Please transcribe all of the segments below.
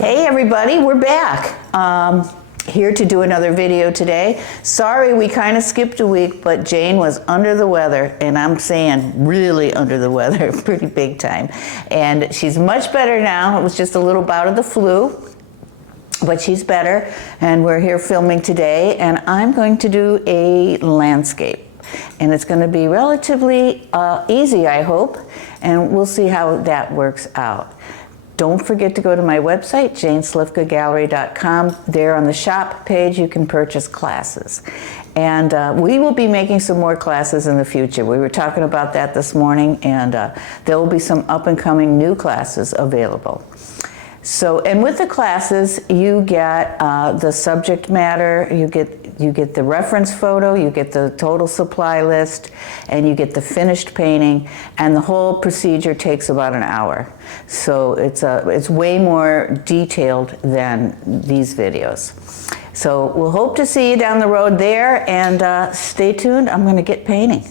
Hey everybody, we're back. Here to do another video today. Sorry we kind of skipped a week, but Jane was under the weather, and I'm saying really under the weather, pretty big time. And she's much better now. It was just a little bout of the flu, but she's better, and we're here filming today, and I'm going to do a landscape. And it's going to be relatively easy, I hope, and we'll see how that works out. Don't forget to go to my website, janeslifkagallery.com. There on the shop page, you can purchase classes. And we will be making some more classes in the future. We were talking about that this morning, and there will be some up-and-coming new classes available. So, and with the classes, you get the subject matter, you get the reference photo, you get the total supply list, and you get the finished painting, and the whole procedure takes about an hour. So it's way more detailed than these videos. So we'll hope to see you down the road there, and stay tuned, I'm gonna get painting.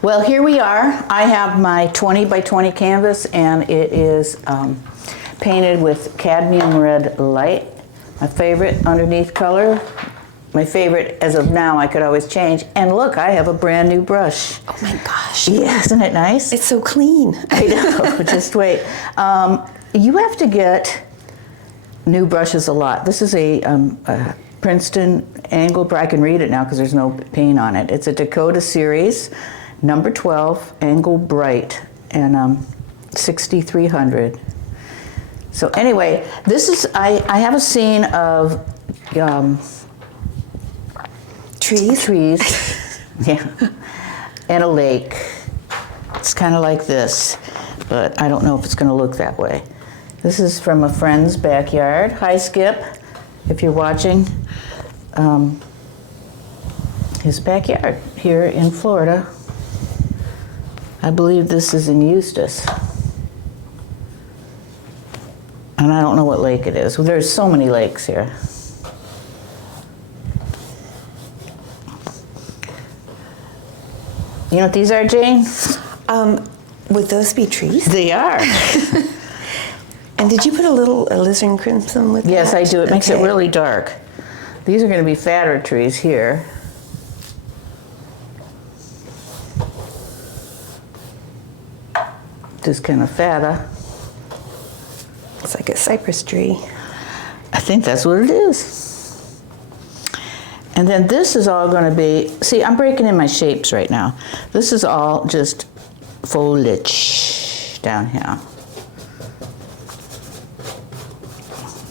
Well, here we are. I have my 20 by 20 canvas, and it is painted with cadmium red light. My favorite underneath color. My favorite as of now, I could always change. And look, I have a brand new brush. Oh my gosh. Yeah, isn't it nice? It's so clean. I know, just wait. You have to get new brushes a lot. This is a Princeton angle brush. I can read it now because there's no paint on it. It's a Dakota series, number 12, angle bright, and 6300. So anyway, this is, I have a scene of trees, yeah, and a lake. It's kind of like this, but I don't know if it's going to look that way. This is from a friend's backyard. Hi, Skip, if you're watching. His backyard here in Florida. I believe this is in Eustis. And I don't know what lake it is. Well, there's so many lakes here. You know what these are, Jane? Would those be trees? They are. And did you put a little alizarin crimson with Yes, that? I do. It makes it really dark. These are going to be fatter trees here. Just kind of fatter. It's like a cypress tree. I think that's what it is. And then this is all going to be, see, I'm breaking in my shapes right now. This is all just foliage down here.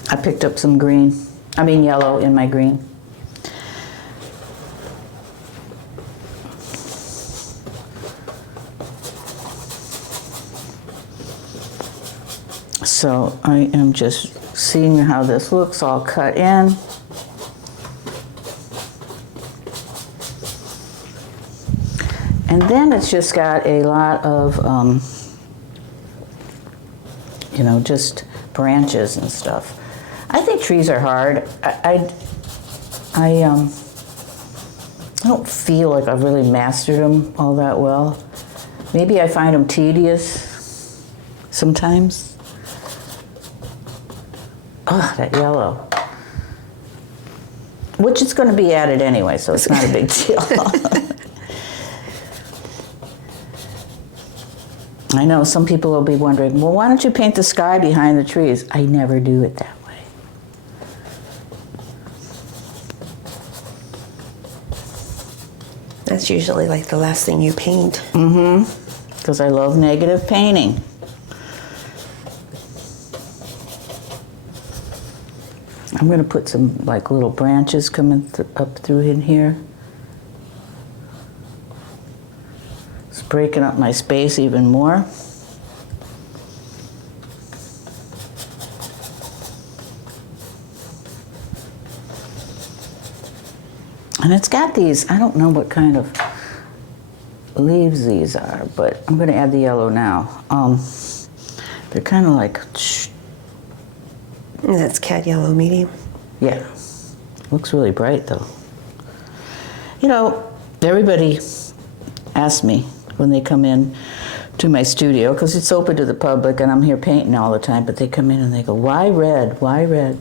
I picked up some yellow in my green. So I am just seeing how this looks all cut in. And then it's just got a lot of, you know, just branches and stuff. I think trees are hard. I don't feel like I've really mastered them all that well. Maybe I find them tedious sometimes. Oh, that yellow. Which is going to be added anyway, so it's not a big deal. I know some people will be wondering, well, why don't you paint the sky behind the trees? I never do it that way. That's usually like the last thing you paint. Mm-hmm. Because I love negative painting. I'm going to put some like little branches coming up through in here. It's breaking up my space even more. And it's got these, I don't know what kind of leaves these are, but I'm going to add the yellow now. They're kind of like... That's cad yellow medium. Yeah. Looks really bright though. You know, everybody asks me when they come in to my studio because it's open to the public and I'm here painting all the time, but they come in and they go, why red? Why red?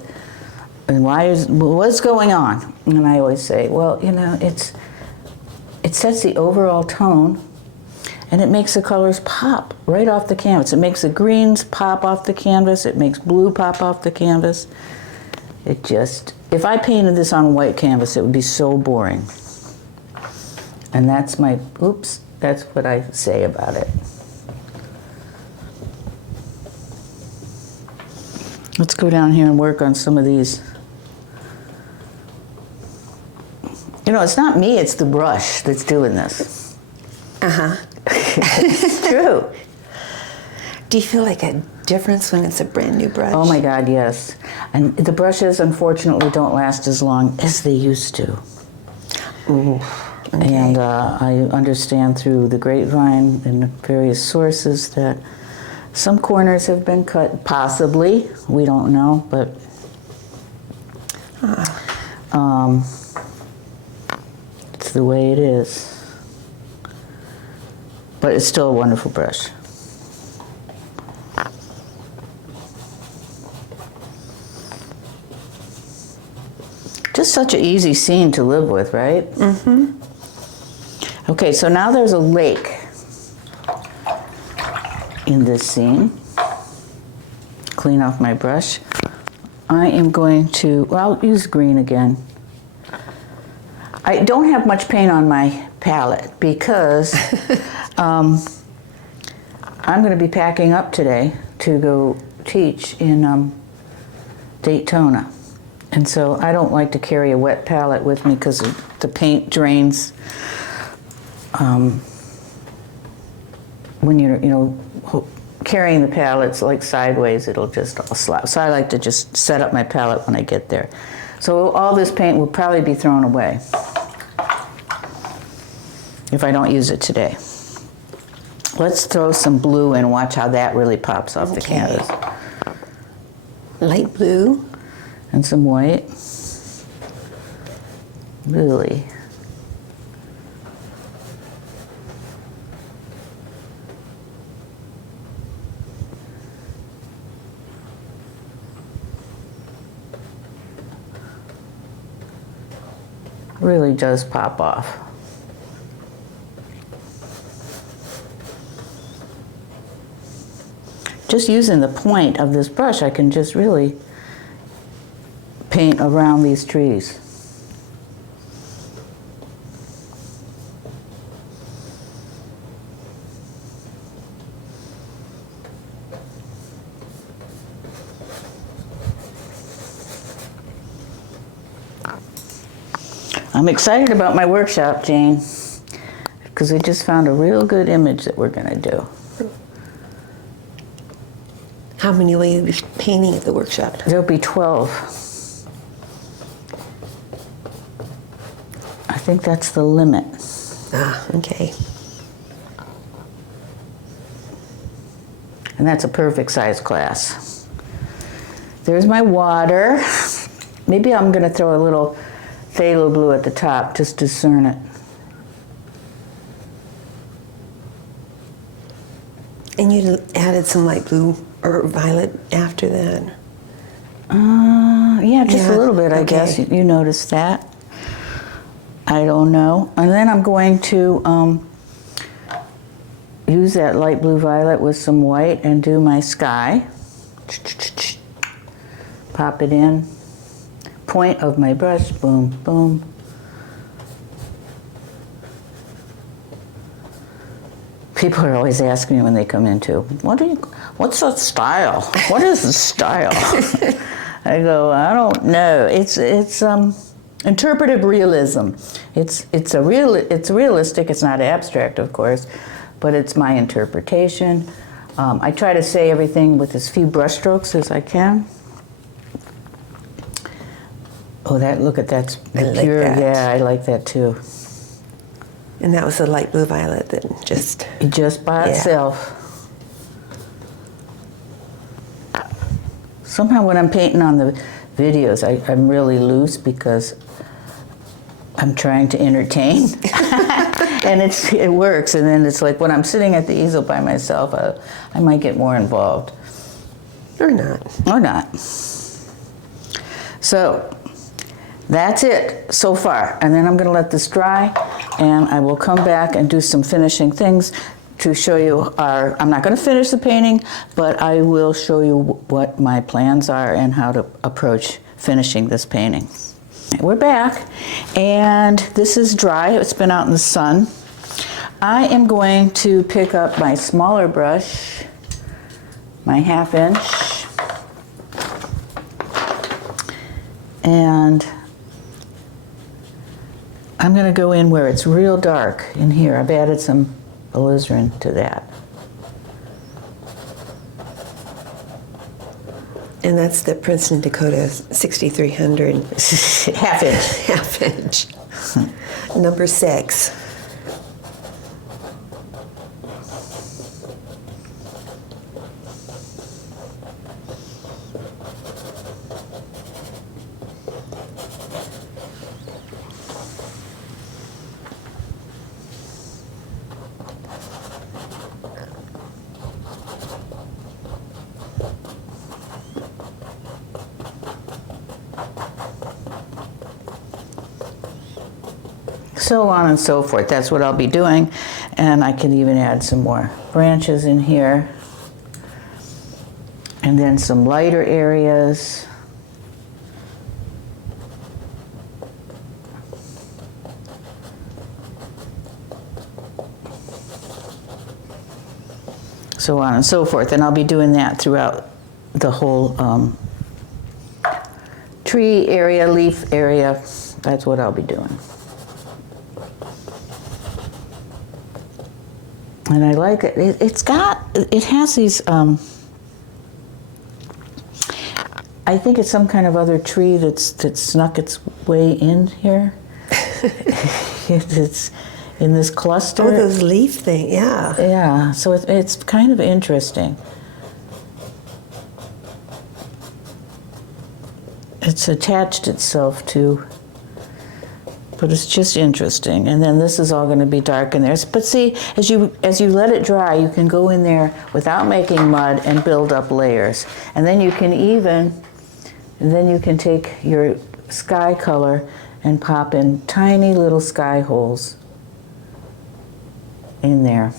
And what's going on? And I always say, well, you know, it sets the overall tone and it makes the colors pop right off the canvas. It makes the greens pop off the canvas. It makes blue pop off the canvas. It just, if I painted this on white canvas, it would be so boring. And that's my, oops, that's what I say about it. Let's go down here and work on some of these. You know, it's not me, it's the brush that's doing this. Uh-huh. It's true. Do you feel like a difference when it's a brand new brush? Oh my God, yes. And the brushes, unfortunately, don't last as long as they used to. Ooh. Okay. And I understand through the grapevine and various sources that some corners have been cut, possibly. We don't know, but it's the way it is. But it's still a wonderful brush. Just such an easy scene to live with, right? Mm-hmm. Okay, so now there's a lake in this scene. Clean off my brush. I am going to, well, I'll use green again. I don't have much paint on my palette because I'm going to be packing up today to go teach in Daytona. And so I don't like to carry a wet palette with me because the paint drains. When you're, you know, carrying the palettes like sideways, it'll just all slap. So I like to just set up my palette when I get there. So all this paint will probably be thrown away if I don't use it today. Let's throw some blue in and watch how that really pops off the canvas. Light blue. And some white. Really. Really does pop off. Just using the point of this brush, I can just really paint around these trees. I'm excited about my workshop, Jane, because we just found a real good image that we're going to do. How many will you be painting at the workshop? There'll be 12. I think that's the limit. Ah, okay. And that's a perfect size class. There's my water. Maybe I'm going to throw a little phthalo blue at the top, just to discern it. And you added some light blue or violet after that? Yeah, just a little bit, I okay. guess. You noticed that. I don't know. And then I'm going to use that light blue violet with some white and do my sky. Pop it in. Point of my brush, boom, boom. People are always asking me when they come into, what's the style? What is the style? I go, I don't know. It's interpretive realism. It's realistic. It's not abstract, of course, but it's my interpretation. I try to say everything with as few brush strokes as I can. Oh, look at that. I like that. Yeah, I like that too. And that was the light blue violet that just... Just by itself. Somehow when I'm painting on the videos, I'm really loose because I'm trying to entertain. And it works, and then it's like when I'm sitting at the easel by myself, I might get more involved. Or not. Or not. So that's it so far. And then I'm going to let this dry, and I will come back and do some finishing things to show you I'm not going to finish the painting, but I will show you what my plans are and how to approach finishing this painting. We're back, and this is dry. It's been out in the sun. I am going to pick up my smaller brush, my 1/2 inch, and I'm going to go in where it's real dark in here. I've added some alizarin to that. And that's the Princeton Dakota 6300. 1/2 inch. 1/2 inch. Number 6. So on and so forth. That's what I'll be doing. And I can even add some more branches in here. And then some lighter areas. So on and so forth. And I'll be doing that throughout the whole tree area, leaf area. That's what I'll be doing. And I like it. It has these, I think it's some kind of other tree that snuck its way in here. It's in this cluster. Oh, those leaf things, yeah. Yeah, so it's kind of interesting. It's attached itself to, but it's just interesting. And then this is all going to be dark in there. But see, as you let it dry, you can go in there without making mud and build up layers. And then you can take your sky color and pop in tiny little sky holes in there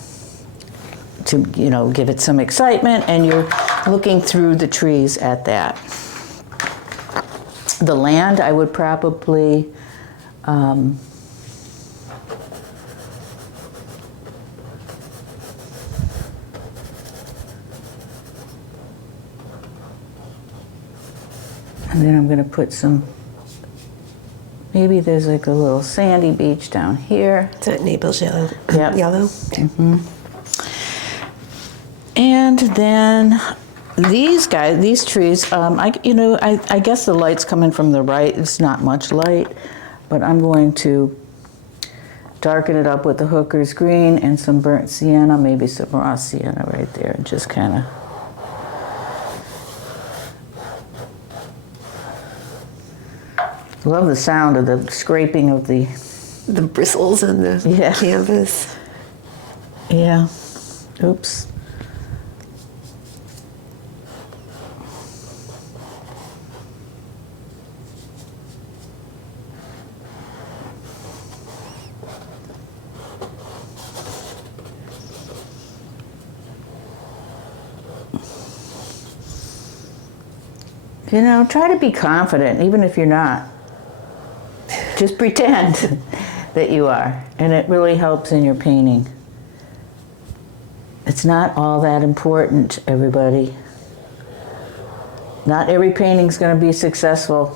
to, give it some excitement, and you're looking through the trees at that. The land, I would probably and then I'm going to put some, maybe there's like a little sandy beach down here. Is that Naples yellow? Yep. Yellow? Mm-hmm. And then these trees, I guess the light's coming from the right. It's not much light, but I'm going to darken it up with the Hooker's green and some burnt sienna, maybe some raw sienna right there, and just kind of. Love the sound of the scraping of the bristles on the canvas. Yeah. Oops. Try to be confident, even if you're not. Just pretend that you are, and it really helps in your painting. It's not all that important, everybody. Not every painting's going to be successful,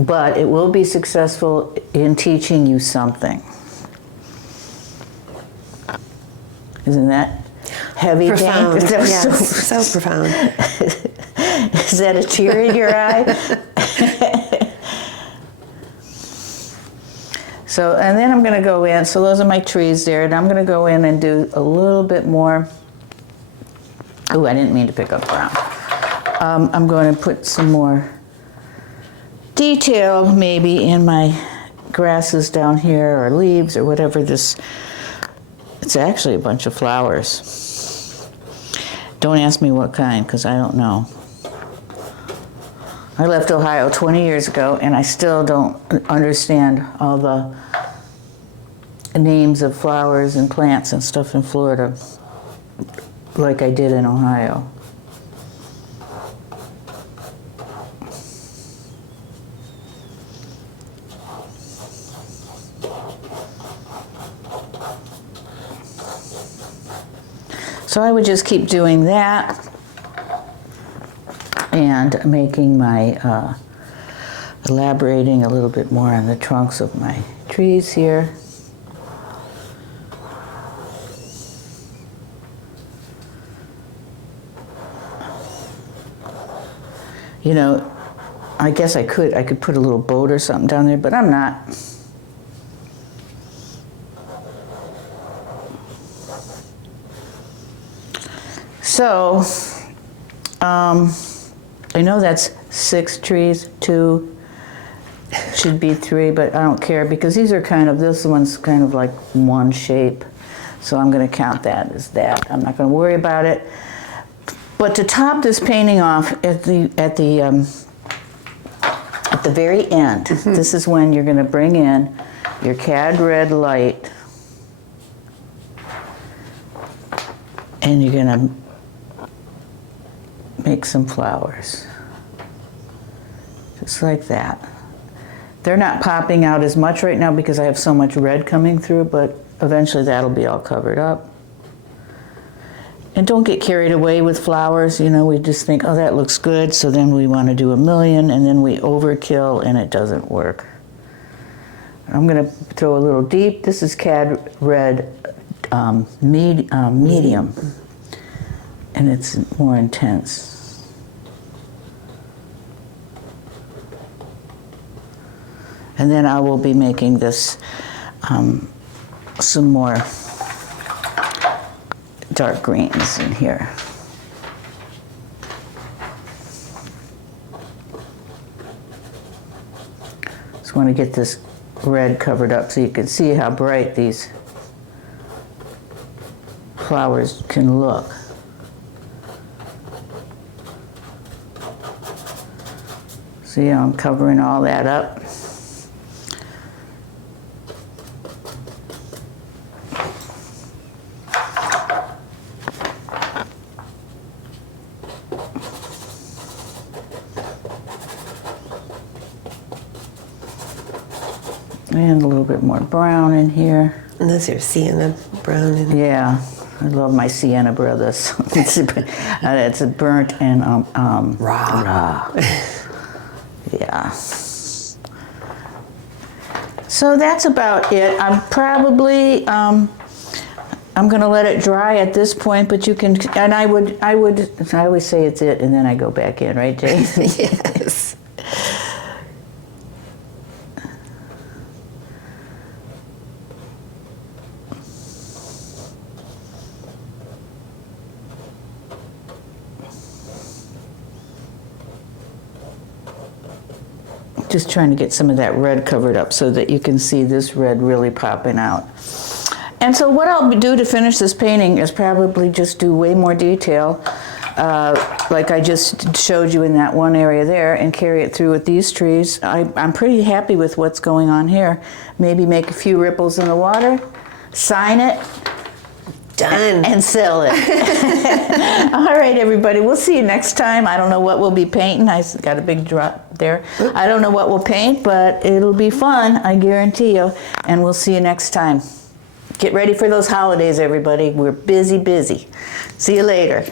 but it will be successful in teaching you something. Isn't that heavy? Profound. That was Yes, so profound. Is that a tear in your eye? So, and then I'm going to go in. So those are my trees there, and I'm going to go in and do a little bit more. Oh, I didn't mean to pick up brown. I'm going to put some more detail maybe in my grasses down here or leaves or whatever this, it's actually a bunch of flowers. Don't ask me what kind, because I don't know. I left Ohio 20 years ago, and I still don't understand all the names of flowers and plants and stuff in Florida like I did in Ohio. So I would just keep doing that and making my, elaborating a little bit more on the trunks of my trees here. You know, I guess I could put a little boat or something down there, but I'm not. So, I know that's 6 trees, 2, should be 3, but I don't care because these are kind of, this one's kind of like one shape. So I'm gonna count that as that. I'm not gonna worry about it. But to top this painting off at the very end, this is when you're gonna bring in your cad red light and you're gonna make some flowers. Just like that. They're not popping out as much right now because I have so much red coming through, but eventually that'll be all covered up. And don't get carried away with flowers. You know, we just think, oh, that looks good, so then we want to do a million, and then we overkill, and it doesn't work. I'm going to throw a little deep. This is cad red medium, and it's more intense. And then I will be making this some more dark greens in here. Just want to get this red covered up so you can see how bright these flowers can look. See how I'm covering all that up? And a little bit more brown in here. And those are sienna brown. And yeah, I love my sienna brothers. It's a burnt and raw. Yeah. So that's about it. I'm probably I'm gonna let it dry at this point, but you can. And I always say it's it, and then I go back in, right, Jane? yes. Just trying to get some of that red covered up so that you can see this red really popping out. And so what I'll do to finish this painting is probably just do way more detail, like I just showed you in that one area there, and carry it through with these trees. I'm pretty happy with what's going on here. Maybe make a few ripples in the water, sign it, Done. and sell it. All right, everybody. We'll see you next time. I don't know what we'll be painting. I got a big drop there. I don't know what we'll paint, but it'll be fun, I guarantee you. And we'll see you next time. Get ready for those holidays, everybody. We're busy, busy. See you later.